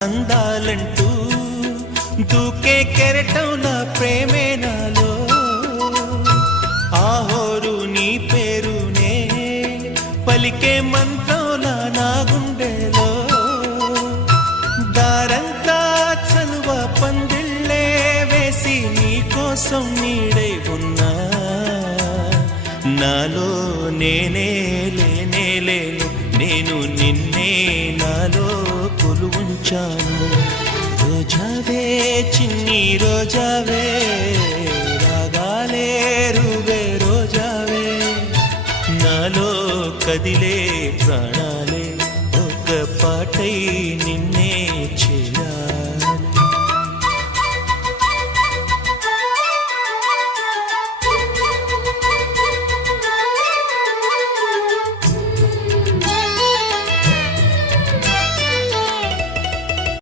అందాలంటూ దూకే కెరటం నా ప్రేమే నాలో ఆహోరు నీ పేరునే పలికే మంత్రంలా నా గుండెలో దారంతా చలువ పందిళ్ళే వేసి నీ కోసం నీడై ఉన్నా నాలో నేనే లేనే లేను నేను నిన్నే నాలో కొలువుంచాను రోజావే చిన్ని రోజావే రాగాలే రువే రోజావే నాలో కదిలే ప్రాణ